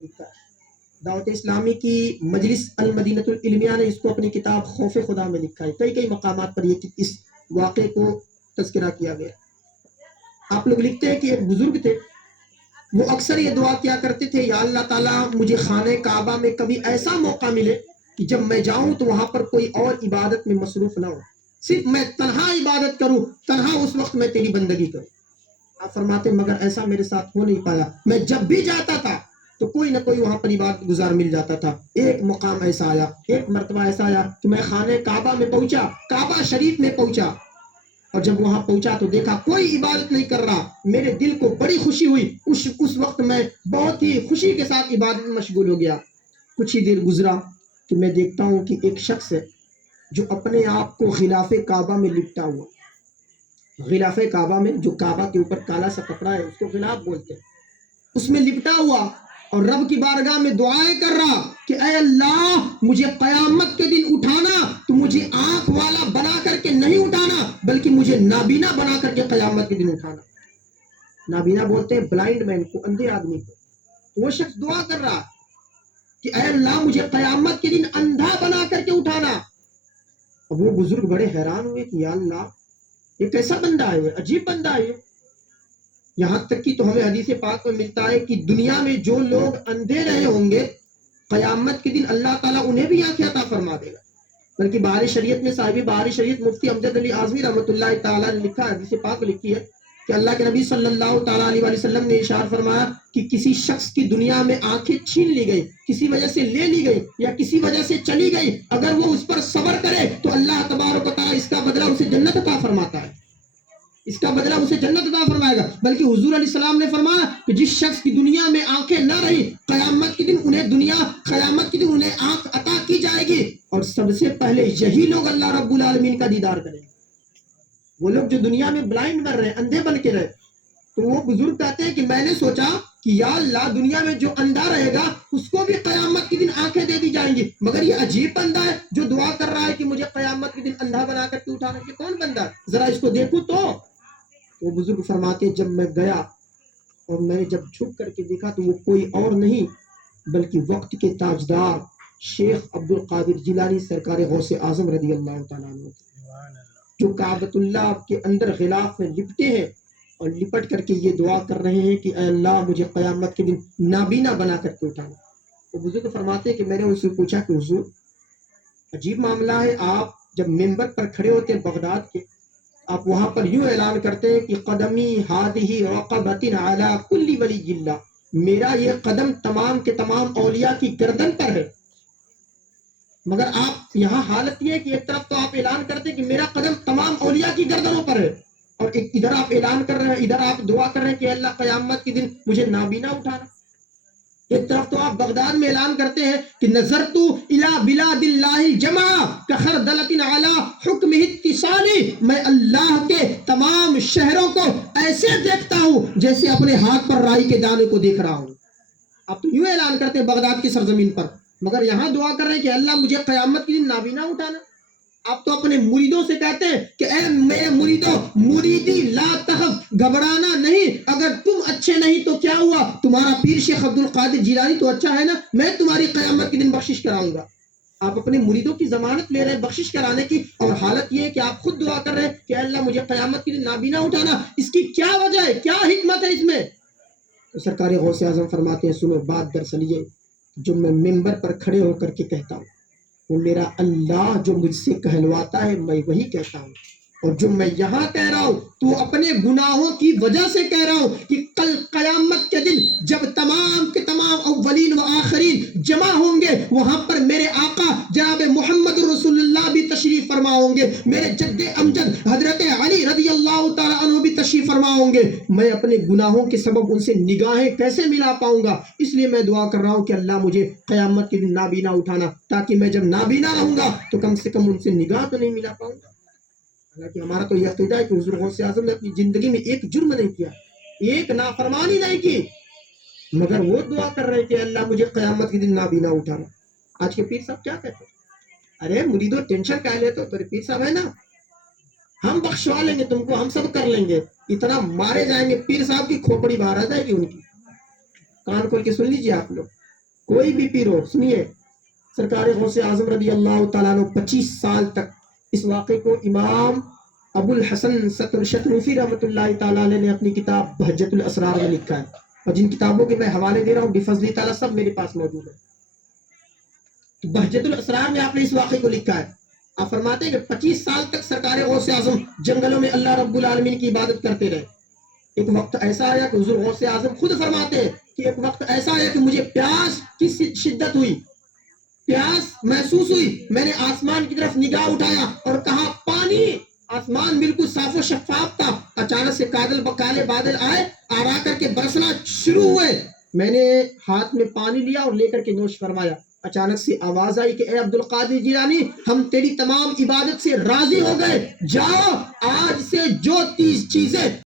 دعوت اسلامی کی مجلس المدینۃ العلمیہ نے اس کو اپنی کتاب خوف خدا میں لکھا ہے. کئی مقامات پر یہ اس واقعے کو تذکرہ کیا گیا. آپ لوگ لکھتے ہیں کہ ایک بزرگ تھے، وہ اکثر یہ دعا کیا کرتے تھے، یا اللہ تعالیٰ مجھے خانہ کعبہ میں کبھی ایسا موقع ملے کہ جب میں جاؤں تو وہاں پر کوئی اور عبادت میں مصروف نہ ہو، صرف میں تنہا عبادت کروں، تنہا اس وقت میں تیری بندگی کروں. آپ فرماتے مگر ایسا میرے ساتھ ہو نہیں پایا، میں جب بھی جاتا تھا تو کوئی نہ کوئی وہاں پر عبادت گزار مل جاتا تھا. ایک مقام ایسا آیا، ایک مرتبہ ایسا آیا کہ میں خانہ کعبہ میں پہنچا، کعبہ شریف میں پہنچا، اور جب وہاں پہنچا تو دیکھا کوئی عبادت نہیں کر رہا. میرے دل کو بڑی خوشی ہوئی. اس وقت میں بہت ہی خوشی کے ساتھ عبادت میں مشغول ہو گیا. کچھ ہی دیر گزرا کہ میں دیکھتا ہوں کہ ایک شخص ہے جو اپنے آپ کو غلاف کعبہ میں لپٹا ہوا، غلاف کعبہ میں جو کعبہ کے اوپر کالا سا کپڑا ہے اس کو غلاف بولتے ہیں، اس میں لپٹا ہوا اور رب کی بارگاہ میں دعائیں کر رہا کہ اے اللہ مجھے قیامت کے دن اٹھانا تو مجھے آنکھ والا بنا کر کے نہیں اٹھانا، بلکہ مجھے نابینا بنا کر کے قیامت کے دن اٹھانا. نابینا بولتے ہیں بلائنڈ مین کو، اندھے آدمی کو. تو وہ شخص دعا کر رہا کہ اے اللہ مجھے قیامت کے دن اندھا بنا کر کے اٹھانا. اب وہ بزرگ بڑے حیران ہوئے کہ یا اللہ یہ کیسا بندہ ہے، عجیب بندہ ہے. یہاں تک کہ تو ہمیں حدیث پاک میں ملتا ہے کہ دنیا میں جو لوگ اندھے رہے ہوں گے قیامت کے دن اللہ تعالیٰ انہیں بھی آنکھیں عطا فرما دے گا. بلکہ بہار شریعت میں صاحب بہار شریعت مفتی امجد علی اعظمی رحمۃ اللہ تعالیٰ نے لکھا، حدیث پاک لکھی ہے کہ اللہ کے نبی صلی اللہ تعالیٰ علیہ وسلم نے ارشاد فرمایا کہ کسی شخص کی دنیا میں آنکھیں چھین لی گئی، کسی وجہ سے لے لی گئی یا کسی وجہ سے چلی گئی، اگر وہ اس پر صبر کرے تو اللہ تبارک و تعالیٰ اس کا بدلہ اسے جنت عطا فرماتا ہے، اس کا بدلہ اسے جنت عطا فرمائے گا. بلکہ حضور علیہ السلام نے فرمایا کہ جس شخص کی دنیا میں آنکھیں نہ رہی قیامت کے دن انہیں آنکھ عطا کی جائے گی، اور سب سے پہلے یہی لوگ اللہ رب العالمین کا دیدار کریں گے. وہ لوگ جو دنیا میں بلائنڈ بن رہے، اندھے بن کے رہے. تو وہ بزرگ کہتے ہیں کہ میں نے سوچا کہ یا اللہ دنیا میں جو اندھا رہے گا اس کو بھی قیامت کے دن آنکھیں دے دی جائیں گی، مگر یہ عجیب بندہ ہے جو دعا کر رہا ہے کہ مجھے قیامت کے دن اندھا بنا کر کے اٹھانا. کہ کون بندہ ہے، ذرا اس کو دیکھوں. تو وہ بزرگ فرماتے جب میں گیا اور میں نے جب جھک کر کے دیکھا تو وہ کوئی اور نہیں بلکہ وقت کے تاجدار شیخ عبد القادر جیلانی سرکار غوث اعظم رضی اللہ تعالیٰ عنہ، جو کعبۃ اللہ کے اندر غلاف میں لپٹے ہیں اور لپٹ کر کے یہ دعا کر رہے ہیں کہ اے اللہ مجھے قیامت کے دن نابینا بنا کر کے اٹھانا. وہ بزرگ فرماتے ہیں کہ میں نے ان سے پوچھا کہ حضور عجیب معاملہ ہے، آپ جب ممبر پر کھڑے ہوتے ہیں بغداد کے، آپ وہاں پر یوں اعلان کرتے ہیں کہ قدمی ہادہی رقبۃ علی کل ولی اللہ، میرا یہ قدم تمام کے تمام اولیاء کی گردن پر ہے. مگر آپ یہاں حالت یہ ہے کہ ایک طرف تو آپ اعلان کرتے ہیں کہ میرا قدم تمام اولیاء کی گردنوں پر ہے، اور ادھر آپ اعلان کر رہے ہیں، ادھر آپ دعا کر رہے ہیں کہ اللہ قیامت کے دن مجھے نابینا اٹھانا. ایک طرف تو آپ بغداد میں اعلان کرتے ہیں کہ نظرت الی بلاد اللہ الجمع کخردلۃ علی حکمہ اتصال، میں اللہ کے تمام شہروں کو ایسے دیکھتا ہوں جیسے اپنے ہاتھ پر رائی کے دانے کو دیکھ رہا ہوں. آپ تو یوں اعلان کرتے ہیں بغداد کی سرزمین پر، مگر یہاں دعا کر رہے ہیں کہ اللہ مجھے قیامت کے دن نابینا اٹھانا. آپ تو اپنے مریدوں سے کہتے ہیں کہ اے میرے مریدوں مریدی لا تخف، گھبرانا نہیں، اگر تم اچھے نہیں تو کیا ہوا، تمہارا پیر شیخ عبد القادر جیلانی تو اچھا ہے نا، میں تمہاری قیامت کے دن بخشش کراؤں گا. آپ اپنے مریدوں کی ضمانت لے رہے ہیں بخشش کرانے کی، اور حالت یہ ہے کہ آپ خود دعا کر رہے ہیں کہ اللہ مجھے قیامت کے دن نابینا اٹھانا. اس کی کیا وجہ ہے، کیا حکمت ہے اس میں؟ تو سرکار غوث اعظم فرماتے ہیں سنو بات دراصل یہ جو میں ممبر پر کھڑے ہو کر کے کہتا ہوں وہ میرا اللہ جو مجھ سے کہلواتا ہے میں وہی کہتا ہوں، اور جو میں یہاں کہہ رہا ہوں تو اپنے گناہوں کی وجہ سے کہہ رہا ہوں کہ کل قیامت کے دن جب تمام کے تمام اولین و آخرین جمع ہوں گے وہاں پر میرے آقا جناب محمد رسول اللہ بھی تشریف فرما ہوں گے، میرے جد امجد حضرت علی رضی اللہ تعالیٰ عنہ بھی تشریف فرما ہوں گے. میں اپنے گناہوں کے سبب ان سے نگاہیں کیسے ملا پاؤں گا؟ اس لیے میں دعا کر رہا ہوں کہ اللہ مجھے قیامت کے دن نابینا اٹھانا، تاکہ میں جب نابینا رہوں گا تو کم سے کم ان سے نگاہ تو نہیں ملا پاؤں گا. حالانکہ ہمارا تو یہ عقیدہ ہے کہ حضور غوث اعظم نے اپنی زندگی میں ایک جرم نہیں کیا، ایک نافرمانی نہیں کی، مگر وہ دعا کر رہے کہ اللہ مجھے قیامت کے دن نابینا اٹھانا. آج کے پیر صاحب کیا کہتے ہیں، ارے مریدو ٹینشن کہہ لیتے تو پیر صاحب ہے نا ہم بخشوا لیں گے تم کو، ہم سب کر لیں گے، اتنا مارے جائیں گے. پیر صاحب کی کھوپڑی باہر آ جائے گی ان کی. کان کھول کے سن لیجیے آپ لوگ، کوئی بھی پیر ہو، سنیے، سرکار غوث اعظم رضی اللہ تعالیٰ عنہ 25 سال تک اس واقعے کو امام ابو الحسن شتروفی رحمۃ اللہ تعالیٰ علیہ نے اپنی کتاب بہجت الاسرار میں لکھا ہے، اور جن کتابوں کے میں حوالے دے رہا ہوں بفضل تعالیٰ سب میرے پاس موجود ہے۔ تو بہجت الاسرار میں آپ نے اس واقعے کو لکھا ہے۔ آپ فرماتے ہیں کہ 25 سال تک سرکار غوث اعظم جنگلوں میں اللہ رب العالمین کی عبادت کرتے رہے۔ ایک وقت ایسا آیا کہ حضور غوث اعظم خود فرماتے ہیں کہ ایک وقت ایسا آیا کہ مجھے پیاس کی شدت ہوئی، پیاس محسوس ہوئی، میں نے آسمان کی طرف نگاہ اٹھایا اور کہا پانی، آسمان بالکل صاف و شفاف تھا، اچانک سے کالے بادل آئے، آ کر کے برسنا شروع ہوئے، میں نے ہاتھ میں پانی لیا اور لے کر کے نوش فرمایا، اچانک سے آواز آئی کہ اے عبد القادر جیلانی، ہم تیری تمام عبادت سے راضی ہو گئے، جاؤ آج سے جو 30 چیزیں